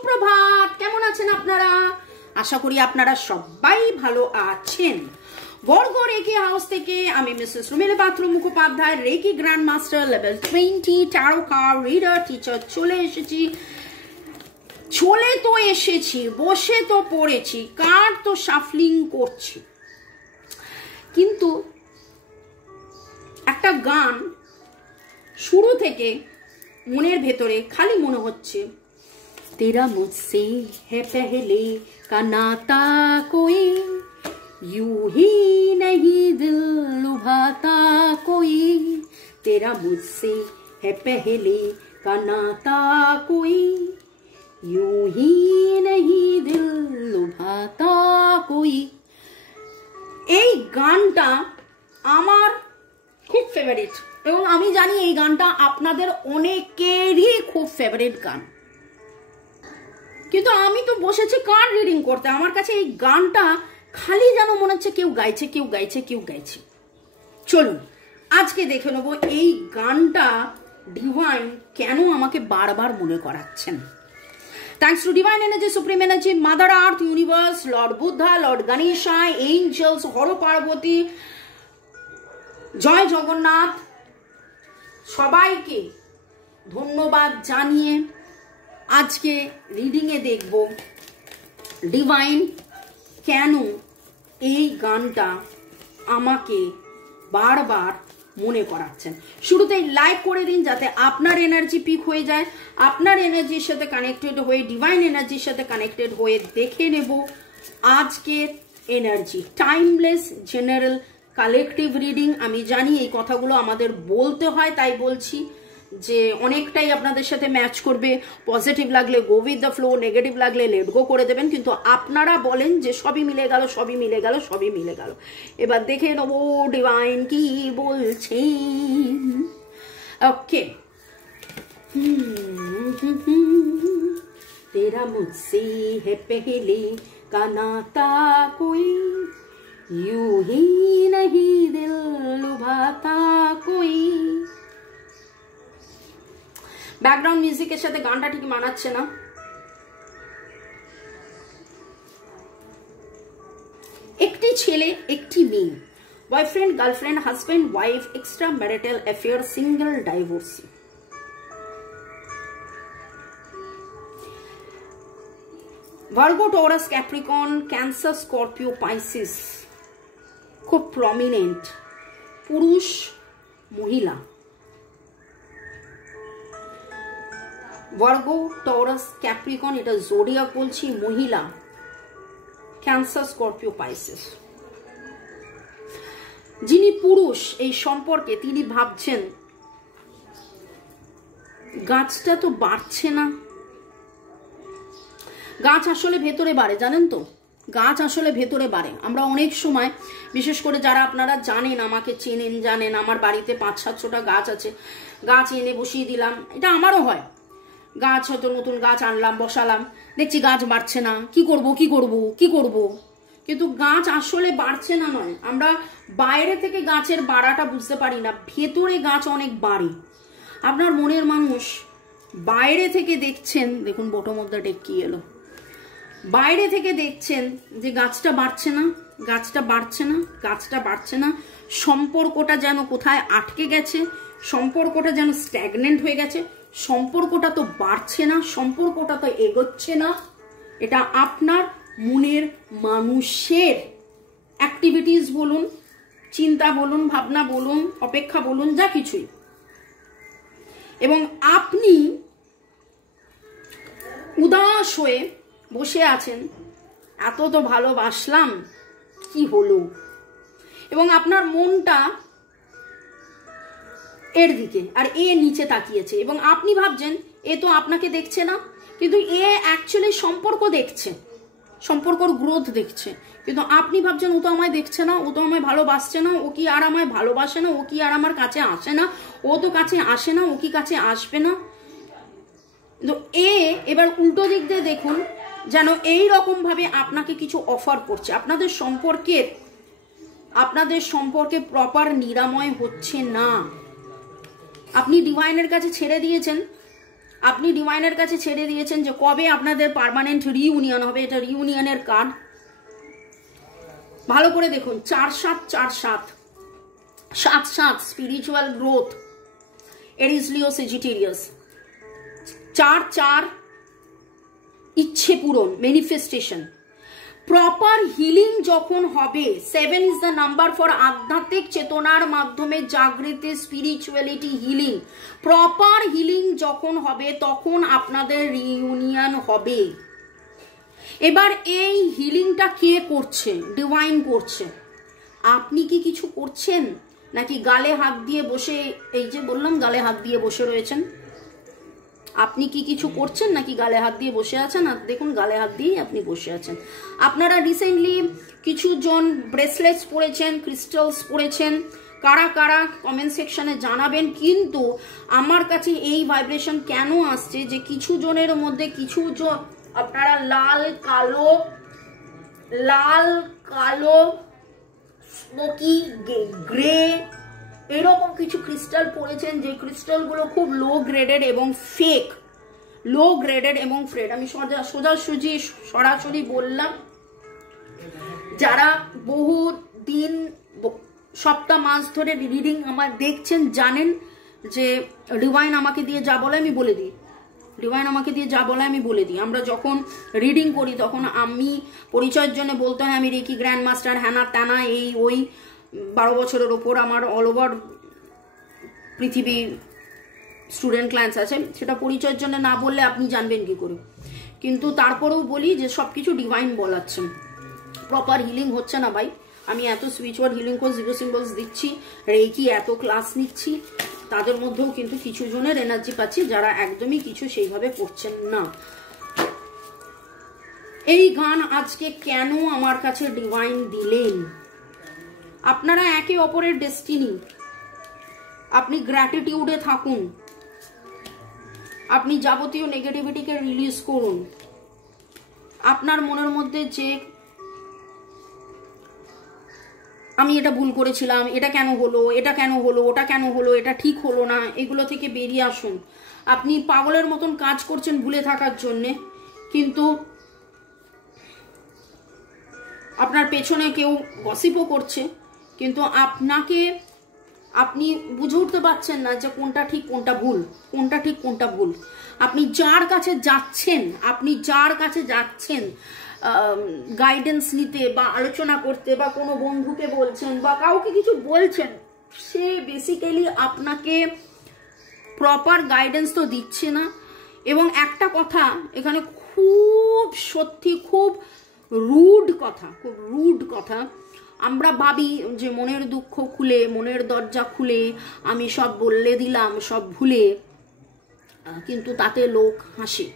সুপ্রভাত, কেমন আছেন আপনারা? আশা করি আপনারা সবাই ভালো আছেন। বর্গ রেকি হাউস থেকে আমি Mrs Rumila Patra Mukhopadhyay, Reiki grand master level 20 tarot card reader teacher চলে এসেছি, বসে তো পড়েছি, কার্ড তো শাফলিং করছি, কিন্তু একটা গান শুরু থেকে মনের ভেতরে খালি মনে হচ্ছে, तेरा मुझसे है पहले का नाता कोई, यूं ही नहीं दिल लुभाता कोई, तेरा मुझसे है पहले का नाता कोई, यूं ही नहीं दिल लुभाता कोई। এই গানটা আমার খুব ফেভারিট এবং আমি জানি এই গানটা আপনাদের অনেকেরই খুব ফেভারিট গান, কিন্তু আমি তো বসেছি কার্ড রিডিং করতে, আমার কাছে এই গানটা খালি যেন মনে হচ্ছে কেউ গাইছে। চলুন আজকে দেখে নেবো এই গানটা ডিভাইন কেন আমাকে বারবার মনে করাচ্ছেন। Thanks to divine energy, supreme energy, mother earth, universe, lord Buddha, lord Ganesha, angels, Har Parvati, জয় জগন্নাথ, সবাইকে ধন্যবাদ জানিয়ে আজকে রিডিংয়ে দেখব ডিভাইন কেন এই গানটা আমাকে বারবার মনে করাচ্ছেন। শুরুতেই লাইক করে দিন যাতে আপনার এনার্জি পিক হয়ে যায়, আপনার এনার্জির সাথে কানেক্টেড হয়ে, ডিভাইন এনার্জির সাথে কানেক্টেড হয়ে দেখে নেব আজকের energy. Timeless general collective reading. আমি জানি এই কথাগুলো আমাদের বলতে হয়, তাই বলছি যে অনেকটাই আপনাদের সাথে ম্যাচ করবে। পজিটিভ লাগলে go with the flow, negative লাগলে লেট গো করে দেবেন, কিন্তু আপনারা বলেন যে সবই মিলে গেল। এবার দেখে নেবো ডিভাইন কি বলছেন। ওকে, तेरा मुझसे है पहले का नाता कोई, यूं ही नहीं दिल लुभाता कोई। ব্যাকগ্রাউন্ড মিউজিকের সাথে গানটা ঠিক মানাচ্ছে না। একটি ছেলে, একটি মেয়ে, boyfriend, girlfriend, husband, wife, extra marital affair, single, divorcee. Virgo, Taurus, Capricorn, cancer, Scorpio, Pisces খুব প্রমিনেন্ট। পুরুষ, মহিলা। ভার্গো, টরাস, ক্যাপ্রিকন এটা জোডিয়াক বলছি, মহিলা ক্যান্সার, স্করপিও, পাইসিস। যিনি পুরুষ এই সম্পর্কে তিনি ভাবছেন গাছটা তো বাড়ছে না। গাছ আসলে ভেতরে বাড়ে, জানেন তো, গাছ আসলে ভেতরে বাড়ে। আমরা অনেক সময়, বিশেষ করে যারা আপনারা জানেন, আমাকে চেনেন, জানেন আমার বাড়িতে 5-700টা গাছ আছে, গাছ এনে বসিয়ে দিলাম, এটা আমারও হয়। গাছ হয়তো নতুন গাছ আনলাম, বসালাম, দেখছি গাছ বাড়ছে না, কি করব, কিন্তু গাছ আসলে বাড়ছে না নয়, আমরা বাইরে থেকে গাছের বাড়াটা বুঝতে পারি না, ভেতরে গাছ অনেক বাড়ে। আপনার মনের মানুষ বাইরে থেকে দেখছেন, দেখুন বটম অফ দ্য ডেক কি এলো, বাইরে থেকে দেখছেন যে গাছটা বাড়ছে না, সম্পর্কটা যেন কোথায় আটকে গেছে, সম্পর্কটা যেন স্ট্যাগনেন্ট হয়ে গেছে, সম্পর্কটা তো বাড়ছে না, সম্পর্কটা তো এগোচ্ছে না। এটা আপনার মনের মানুষের অ্যাক্টিভিটিস বলুন, চিন্তা বলুন, ভাবনা বলুন, অপেক্ষা বলুন, যা কিছুই। এবং আপনি উদাস হয়ে বসে আছেন, এত তো ভালোবাসলাম, কি হলো? এবং আপনার মনটা এর দিকে আর এ নিচে তাকিয়েছে, এবং আপনি ভাবছেন এ তো আপনাকে দেখছে না, কিন্তু এ অ্যাকচুয়ালি সম্পর্ক দেখছে, সম্পর্কর গ্রোথ দেখছে, কিন্তু আপনি ভাবছেন ও তো আমায় দেখছে না, ও তো আমায় ভালোবাসছে না, ও কি আর আমায় ভালোবাসে না, ও কি আর আমার কাছে আসে না, ও তো কাছে আসে না, ও কি কাছে আসবে না। কিন্তু এবার উল্টো দিক দিয়ে দেখুন, যেন এই রকম ভাবে আপনাকে কিছু অফার করছে। আপনাদের সম্পর্কে প্রপার নিরাময় হচ্ছে না। আপনি ডিভাইনের কাছে ছেড়ে দিয়েছেন, আপনি ডিভাইনের কাছে ছেড়ে দিয়েছেন যে কবে আপনাদের পার্মানেন্ট রিইউনিয়ন হবে। এটা রিইউনিয়নের কার্ড। ভালো করে দেখুন, 4-7 7 স্পিরিচুয়াল গ্রোথ, এরিস লিও সেজিটেরিয়াস। 4 ইচ্ছে পূরণ, ম্যানিফেস্টেশন। প্রপার হিলিং যখন হবে, 7 ইজ দ্য নাম্বার ফর আধ্যাত্মিক চেতনার মাধ্যমে Jagriti, spirituality, healing. Proper healing যখন হবে তখন আপনাদের রিইউনিয়ন হবে। এবার এই হিলিংটা কে করছে? ডিভাইন করছে। আপনি কি কিছু করছেন নাকি গালে হাত দিয়ে বসে, এই যে বললাম গালে হাত দিয়ে বসে রয়েছেন? আপনি কি কিছু করছেন নাকি গালে হাত দিয়ে বসে আছেন? আর দেখুন গালে হাত দিয়েই আপনি বসে আছেন। আপনারা রিসেন্টলি কিছু জন ব্রেসলেটস পরেছেন, ক্রিস্টালস পরেছেন, কারা কারা কমেন্ট সেকশনে জানাবেন। কিন্তু আমার কাছে এই ভাইব্রেশন কেন আসছে যে কিছু জনের মধ্যে কিছু জন আপনারা লাল কালো স্মোকি গ্রে এরকম কিছু ক্রিস্টাল পড়েছেন, যে ক্রিস্টালগুলো খুব লো গ্রেডেড এবং ফেক, লো গ্রেডেড এবং ফ্রেড। আমি সোজাসুজি সরাসরি বললাম, যারা বহু দিন সপ্তাহ মাস ধরে রিডিং আমার দেখছেন জানেন যে ডিভাইন আমাকে দিয়ে যা বলে আমি বলে দিই। ডিভাইন আমাকে দিয়ে যা বলে আমি বলে দিই। আমরা যখন রিডিং করি তখন আমি পরিচয়ের জন্য বলতে হয় আমি রেকি গ্র্যান্ড মাস্টার, হ্যানা ত্যানা, এই ওই 12 বছরের ওপর আমার অল ওভার পৃথিবীর স্টুডেন্ট ক্লায়েন্টস আছে। সেটা পরিচয়ের জন্য না বললে আপনি জানবেন কি করে। কিন্তু তারপরেও বলি যে সবকিছু ডিভাইন বলাচ্ছেন। প্রপার হিলিং হচ্ছে না ভাই। আমি এত spiritual healing course, zero symbols দিচ্ছি, রেকি এত ক্লাস নিচ্ছি, তাদের মধ্যেও কিন্তু কিছু জনের এনার্জি পাচ্ছি যারা একদমই কিছু সেইভাবে করছেন না। এই গান আজকে কেন আমার কাছে ডিভাইন দিলেন? আপনারা একে অপরের ডেস্টিনি। আপনি গ্র্যাটিটিউডে থাকুন, আপনি যাবতীয় নেগেটিভিটিকে রিলিজ করুন। আপনার মনের মধ্যে যে আমি এটা ভুল করেছিলাম, এটা কেন হলো, এটা কেন হলো, ওটা কেন হলো, এটা ঠিক হলো না, এগুলো থেকে বেরিয়ে আসুন। আপনি পাগলের মতন কাজ করছেন ভুলে থাকার জন্যে, কিন্তু আপনার পেছনে কেউ গসিপও করছে, কিন্তু আপনি বুঝে উঠতে পারছেন না যে কোনটা ঠিক কোনটা ভুল, কোনটা ঠিক কোনটা ভুল। আপনি যার কাছে যাচ্ছেন গাইডেন্স নিতে বা আলোচনা করতে বা কোনো বন্ধুকে বলছেন বা কাউকে কিছু বলছেন, সে বেসিক্যালি আপনাকে প্রপার গাইডেন্স তো দিচ্ছে না। এবং একটা কথা এখানে খুব সত্যি, খুব রুড কথা। আমরা ভাবি যে মনের দুঃখ খুলে, মনের দরজা খুলে আমি সব বললে দিলাম, সব ভুলে, কিন্তু তাতে লোক হাসে,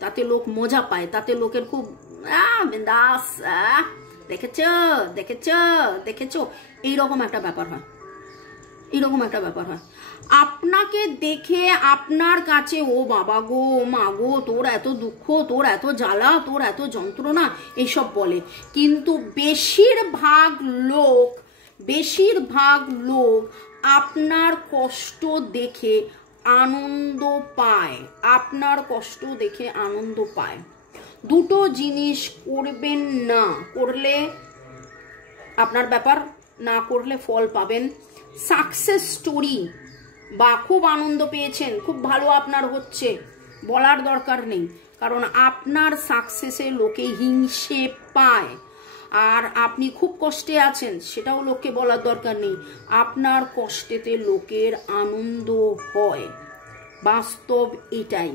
তাতে লোক মজা পায়, তাতে লোকের খুব বিন্দাস, দেখেছ এইরকম একটা ব্যাপার হয়। আপনাকে দেখে আপনার কাছে ও বাবা গো, মা গো, তোর এত দুঃখ, তোর এত জ্বালা, তোর এত যন্ত্রণা এইসব বলে। কিন্তু বেশিরভাগ লোক আপনার কষ্ট দেখে আনন্দ পায়। দুটো জিনিস করবেন না, করলে আপনার ব্যাপার, না করলে ফল পাবেন। সাকসেস স্টোরি বা খুব আনন্দ পেয়েছেন, খুব ভালো আপনার হচ্ছে, বলার দরকার নেই, কারণ আপনার সাকসেসে লোকে হিংসে পায়। আর আপনি খুব কষ্টে আছেন, সেটাও লোককে বলার দরকার নেই, আপনার কষ্টেতে লোকের আনন্দ হয়। বাস্তব এটাই।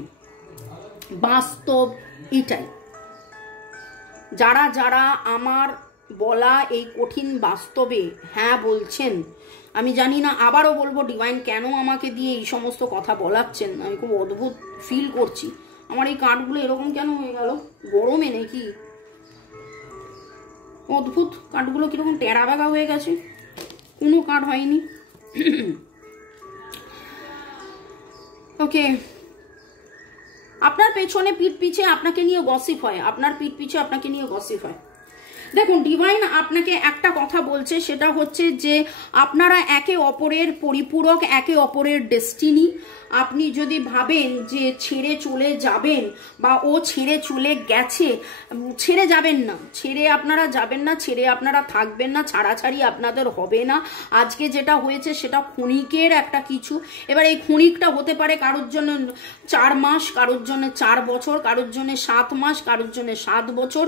যারা আমার বলা এই কঠিন বাস্তবে হ্যাঁ বলছেন, আমি জানি না, আবারও বলবো ডিভাইন কেন আমাকে দিয়ে এই সমস্ত কথা বলাচ্ছেন, আমি খুব অদ্ভুত ফিল করছি। আমার এই কার্ডগুলো এরকম কেন হয়ে গেল? গরমে নাকি? অদ্ভুত, কার্ডগুলো কিরকম টেরা বাগা হয়ে গেছে, কোনো কার্ড হয়নি। ওকে, আপনার পেছনে পিঠ পিছে আপনাকে নিয়ে গসিপ হয়, দেখুন ডিভাইন আপনাকে একটা কথা বলছে, সেটা হচ্ছে যে আপনারা একে অপরের পরিপূরক, একে অপরের ডেস্টিনি। আপনি যদি ভাবেন যে ছেড়ে চলে যাবেন বা ও ছেড়ে চলে গেছে, ছেড়ে যাবেন না, ছেড়ে আপনারা যাবেন না, ছেড়ে আপনারা থাকবেন না, ছাড়াছাড়ি আপনাদের হবে না। আজকে যেটা হয়েছে সেটা ক্ষণিকের একটা কিছু। এবার এই ক্ষণিকটা হতে পারে কারোর জন্য 4 মাস, কারোর জন্য 4 বছর, কারোর জন্য 7 মাস, কারোর জন্য 7 বছর।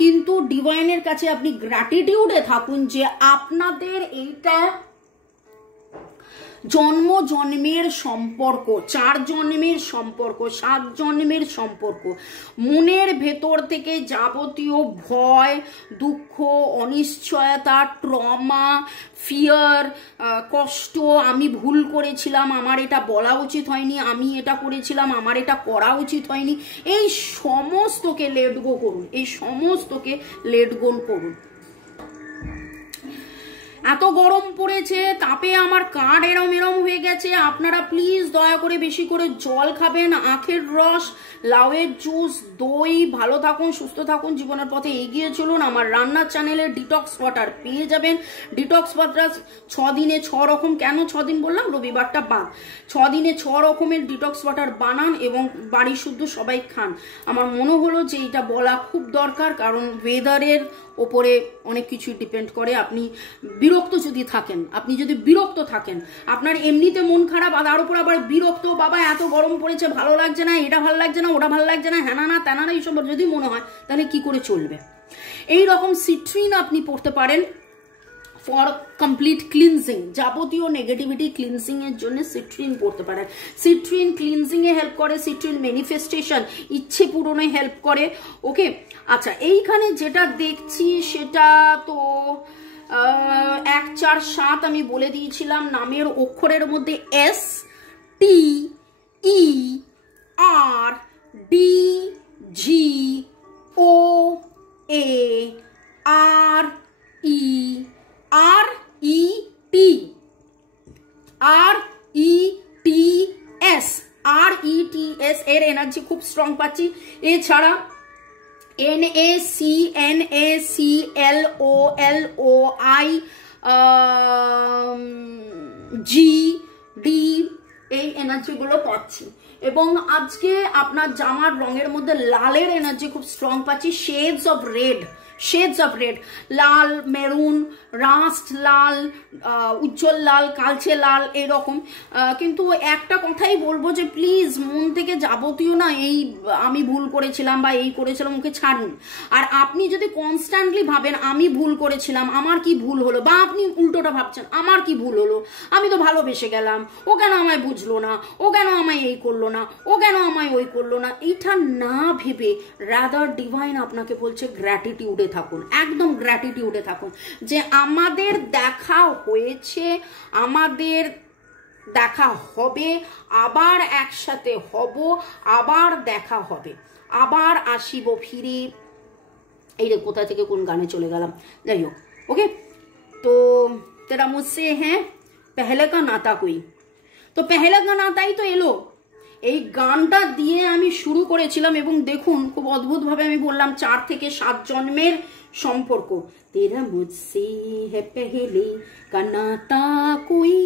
কিন্তু ডিভাইনের কাছে আপনি গ্র্যাটিটিউডে থাকুন যে আপনাদের এইটা জন্ম জন্মের সম্পর্ক, 4 জন্মের সম্পর্ক, 7 জন্মের সম্পর্ক। মনের ভেতর থেকে যাবতীয় ভয়, দুঃখ, অনিশ্চয়তা, ট্রমা, ফিয়ার, কষ্ট, আমি ভুল করেছিলাম, আমার এটা বলা উচিত হয়নি, আমি এটা করেছিলাম, আমার এটা করা উচিত হয়নি, এই সমস্তকে লেট গো করুন, এই সমস্তকে লেট গো করুন। এত গরম পড়েছে, তাপে আমার কাঁড় এরম এরম হয়ে গেছে। আপনারা প্লিজ দয়া করে বেশি করে জল খাবেন, আখের রস, লাউয়ের জুস, দই। ভালো থাকুন, সুস্থ থাকুন, জীবনের পথে এগিয়ে চলুন। আমার রান্নার চ্যানেলে ডিটক্স ওয়াটার পেয়ে যাবেন। ডিটক্স ওয়াটার 6 দিনে 6 রকম, কেন 6 দিন বললাম, রবিবারটা বাদ। 6 দিনে 6 রকমের ডিটক্স ওয়াটার বানান এবং বাড়ি শুদ্ধ সবাই খান। আমার মনে হলো যে এটা বলা খুব দরকার, কারণ ওয়েদারের ওপরে অনেক কিছু ডিপেন্ড করে। আপনি বিরক্ত যদি থাকেন, আপনি যদি বিরক্ত থাকেন, আপনার এমনিতে মন খারাপ, আর তার উপর আবার বিরক্ত, বাবা এত গরম পড়েছে, ভালো লাগছে না, এটা ভালো লাগছে না, ওটা ভালো লাগছে না, হ্যানা না তেনা না, এইসব যদি মনে হয়, তাহলে কি করে চলবে? এই রকম সিট্রিন আপনি পড়তে পারেন ফর কমপ্লিট ক্লিনজিং, যাবতীয় নেগেটিভিটি ক্লিনজিং এর জন্য সিট্রিন পড়তে পারেন। সিট্রিন ক্লিনজিং এ হেল্প করে, সিট্রিন ম্যানিফেস্টেশন, ইচ্ছে পূরণে হেল্প করে। ওকে, আচ্ছা, এইখানে যেটা দেখছি সেটা তো 1 4 7 আমি বলে দিয়েছিলাম। নামের অক্ষরের মধ্যে S T E R D G O A R E R E T R E T S R E T S এর এনার্জি খুব স্ট্রং পাচ্ছি। এছাড়া NACNACLOLOI G D এই এনার্জিগুলো পাচ্ছি। এবং আজকে আপনার জামার রঙের মধ্যে লালের এনার্জি খুব স্ট্রং পাচ্ছি। Shades of red, shades of red, লাল, মেরুন, রাস্ট লাল, উজ্জ্বল লাল, কালচে লাল, এরকম। কিন্তু একটা কথাই বলবো যে প্লিজ মন থেকে যাবতীয় না এই আমি ভুল করেছিলাম বা এই করেছিলাম ওকে ছাড়ুন। আর আপনি যদি কনস্ট্যান্টলি ভাবেন আমি ভুল করেছিলাম, আমার কি ভুল হলো, বা আপনি উল্টোটা ভাবছেন আমার কি ভুল হলো, আমি তো ভালোবেসে গেলাম, ও কেন আমায় বুঝলো না, ও কেন আমায় এই করলো না, ও কেন আমায় ওই করলো না, এইটা না ভেবে রাদার ডিভাইন আপনাকে বলছে গ্র্যাটিটিউডে থাকুন, একদম গ্র্যাটিটিউডে থাকুন যে আমাদের দেখা হয়েছে, আমাদের দেখা হবে, আবার একসাথে হব, আবার দেখা হবে, আবার আসিব ফিরে। এই রে কোথা থেকে কোন গানে চলে গেলাম, যাই হোক। ওকে, তো তেরা মুঝসে হ্যাঁ পেহলে কা নাতা কই, তো পেহলে কা নাতাই তো এলো। এই গানটা দিয়ে আমি শুরু করেছিলাম এবং দেখুন খুব অদ্ভুতভাবে আমি বললাম 4 থেকে 7 জন্মের সম্পর্ক। তেরা মুঝসে হ্যাঁ পেহলে কা নাতা কোই,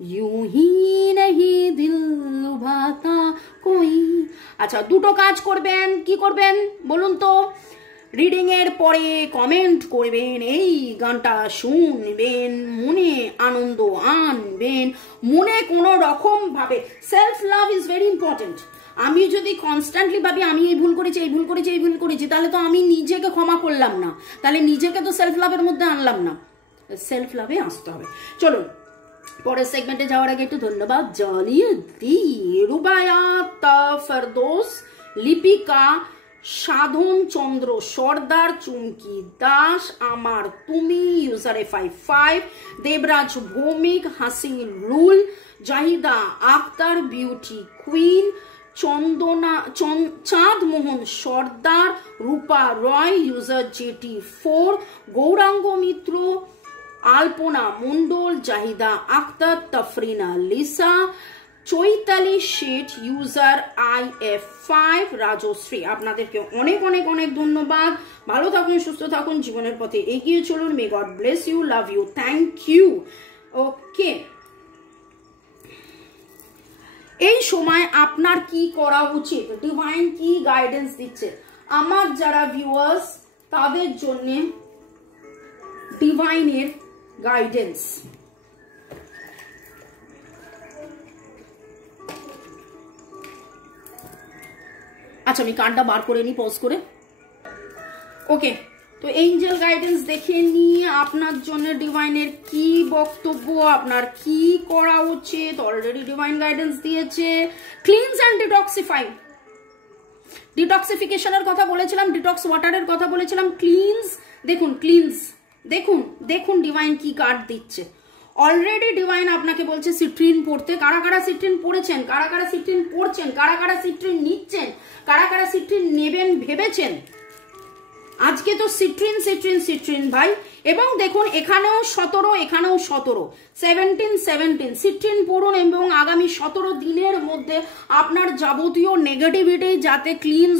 यूं ही नहीं दिल लुभाता कोई। আচ্ছা, দুটো কাজ করবেন। কি করবেন বলুন তো? রিডিং এর পরে কমেন্ট করবেন, এই গানটা শুনবেন, মনে আনন্দ আনবেন, মনে কোনো রকম ভাবে self love is very important. আমি যদি কনস্ট্যান্টলি ভাবি আমি এই ভুল করেছি, এই ভুল করেছি, এই ভুল করেছি, তাহলে তো আমি নিজেকে ক্ষমা করলাম না, তাহলে নিজেকে তো সেলফ লাভের মধ্যে আনলাম না। সেলফ লাভে আসতে হবে। চলুন পরের সেগমেন্টে যাওয়ার আগে একটু ধন্যবাদ জানিয়ে দিই রুবায়াত ফেরদৌস, লিপিকা, সাধন চন্দ্র সর্দার, চুমকি দাস, আমার তুমি, user FI5, Debraj Bhowmik, Hasin Rul, Zahida Akhtar, beauty queen, Chandana Chand Mohan Sardar, Rupa Roy, user JT4, Gouranga Mitra, Alpana Mondal, Zahida Akhtar, Tafrina Lisa, Chaitali Sheth, user IF5 Rajashree. আপনাদেরকে অনেক অনেক অনেক ধন্যবাদ। ভালো থাকুন, সুস্থ থাকুন, জীবনের পথে এগিয়ে চলুন। May God bless you, love you, thank you. Okay, এই সময় আপনার কি করা উচিত, ডিভাইন কি গাইডেন্স দিচ্ছে আমার যারা ভিউয়ার্স তাদের জন্য ডিভাইনের গাইডেন্স। আচ্ছা, আমি কার্ডটা বার করে নিই পজ করে। ওকে, তো এঞ্জেল গাইডেন্স দেখে নিয়ে আপনার জন্য ডিভাইনের কি বক্তব্য, আপনার কি করা উচিত। অলরেডি ডিভাইন গাইডেন্স দিয়েছে ক্লিনস অ্যান্ড ডিটক্সিফাই। ডিটক্সিফিকেশনের কথা বলেছিলাম, ডিটক্স ওয়াটারের কথা বলেছিলাম, ক্লিনস। দেখুন ক্লিনস, দেখুন দেখুন ডিভাইন কি কার্ড দিচ্ছে। অলরেডি ডিভাইন আপনাকে বলছে সিট্রিন পড়তে। কারা কারা সিট্রিন পড়েছেন, কারা কারা সিট্রিন পড়ছেন, কারা কারা সিট্রিন নিচ্ছেন, কারা কারা সিট্রিন নেবেন ভেবেছেন। আজকে তো সিট্রিন সিট্রিন সিট্রিন ভাই। এবং দেখুন এখানেও 17, এখানেও 17, 17 সিট্রিন পড়ুন এবং আগামী 17 দিনের মধ্যে আপনার যাবতীয় নেগেটিভিটি যাতে ক্লিন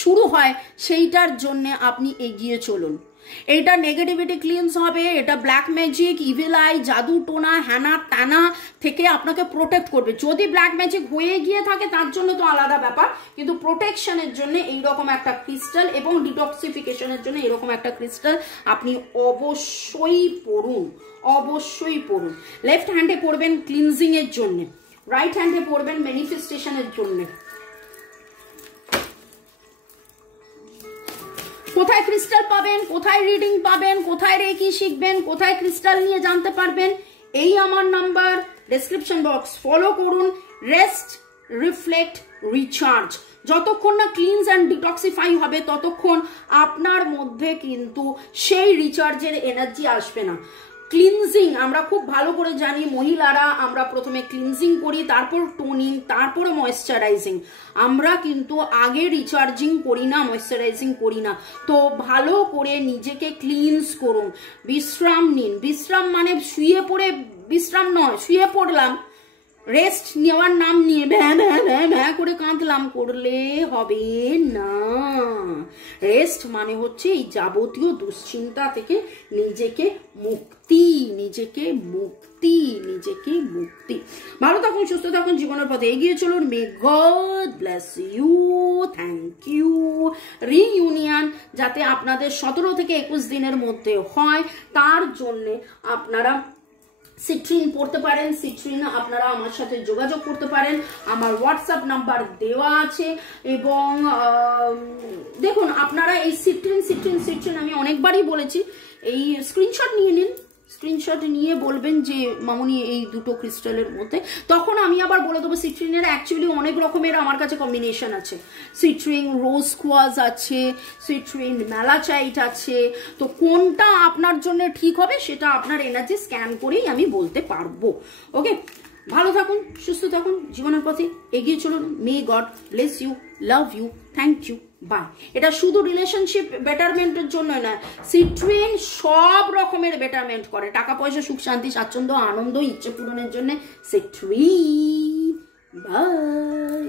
শুরু হয় সেইটার জন্য আপনি এগিয়ে চলুন। এটা নেগেটিভিটি ক্লিনস হবে, এটা ব্ল্যাক ম্যাজিক, ইভিল আই, জাদু টোনা, হ্যানা টানা থেকে আপনাকে প্রোটেক্ট করবে। যদি ব্ল্যাক ম্যাজিক হয়ে গিয়ে থাকে তার জন্য তো আলাদা ব্যাপার, কিন্তু প্রোটেকশনের জন্য এইরকম একটা ক্রিস্টাল এবং ডিটক্সিফিকেশনের জন্য এরকম একটা ক্রিস্টাল আপনি অবশ্যই পড়ুন, অবশ্যই পড়ুন। লেফট হ্যান্ডে পড়বেন ক্লিনজিং এর জন্য, রাইট হ্যান্ডে পড়বেন ম্যানিফেস্টেশনের জন্য। কোথায় ক্রিস্টাল পাবেন, কোথায় রিডিং পাবেন, কোথায় রেকি শিখবেন, কোথায় ক্রিস্টাল নিয়ে জানতে পারবেন, এই আমার নাম্বার, ডেসক্রিপশন বক্স ফলো করুন। Rest, reflect, recharge. যতক্ষণ না ক্লিনস অ্যান্ড ডিটক্সিফাই হবে ততক্ষণ আপনার মধ্যে কিন্তু সেই রিচার্জের এনার্জি আসবে না। ক্লিনজিং আমরা খুব ভালো করে জানি, মহিলারা আমরা প্রথমে ক্লিনজিং করি, তারপর টোনিং, তারপরে ময়েশ্চারাইজিং। আমরা কিন্তু আগে রিচার্জিং করি না, ময়েশ্চারাইজিং করি না। তো ভালো করে নিজেকে ক্লিনস করুন, বিশ্রাম নিন। বিশ্রাম মানে শুয়ে পড়ে বিশ্রাম নয়, শুয়ে পড়লাম, রেস্ট নেওয়ার নাম নিয়ে ভ্যাঁ ভ্যাঁ ভ্যাঁ ভ্যাঁ করে কাঁদলাম করলে হবে না। রেস্ট মানে হচ্ছে এই যাবতীয় দুশ্চিন্তা থেকে নিজেকে মুক্তি, নিজেকে মুক্তি, নিজেকে মুক্তি। ভালো থাকুন, সুস্থ থাকুন, জীবনের পথে এগিয়ে চলুন। May God bless you, thank you. Reunion যাতে আপনাদের 17 থেকে 21 দিনের মধ্যে হয় তার জন্য আপনারা সিট্রিন পড়তে পারেন। সিট্রিন আপনারা আমার সাথে যোগাযোগ করতে পারেন, আমার হোয়াটসঅ্যাপ নাম্বার দেওয়া আছে। এবং দেখুন আপনারা এই সিট্রিন সিট্রিন সিট্রিন আমি অনেকবারই বলেছি, এই স্ক্রিনশট নিয়ে নিন, স্ক্রিনশট নিয়ে বলবেন যে মামুনি এই দুটো ক্রিস্টালের মধ্যে, তখন আমি আবার বলে দেবো। সিট্রিনের অ্যাকচুয়ালি অনেক রকমের আমার কাছে কম্বিনেশন আছে, সিট্রিন রোজ কোয়াজ আছে, সিট্রিন ম্যালাচাইট আছে। তো কোনটা আপনার জন্য ঠিক হবে সেটা আপনার এনার্জি স্ক্যান করেই আমি বলতে পারবো। ওকে, ভালো থাকুন, সুস্থ থাকুন, জীবনের পথে এগিয়ে চলুন। May God bless you, love you, thank you, bye. এটা শুধু রিলেশনশিপ বেটারমেন্টের জন্য না, সিট্রিন সব রকমের বেটারমেন্ট করে, টাকা পয়সা, সুখ শান্তি, স্বাচ্ছন্দ্য, আনন্দ, ইচ্ছে পূরণের জন্য সিট্রিন। বাই।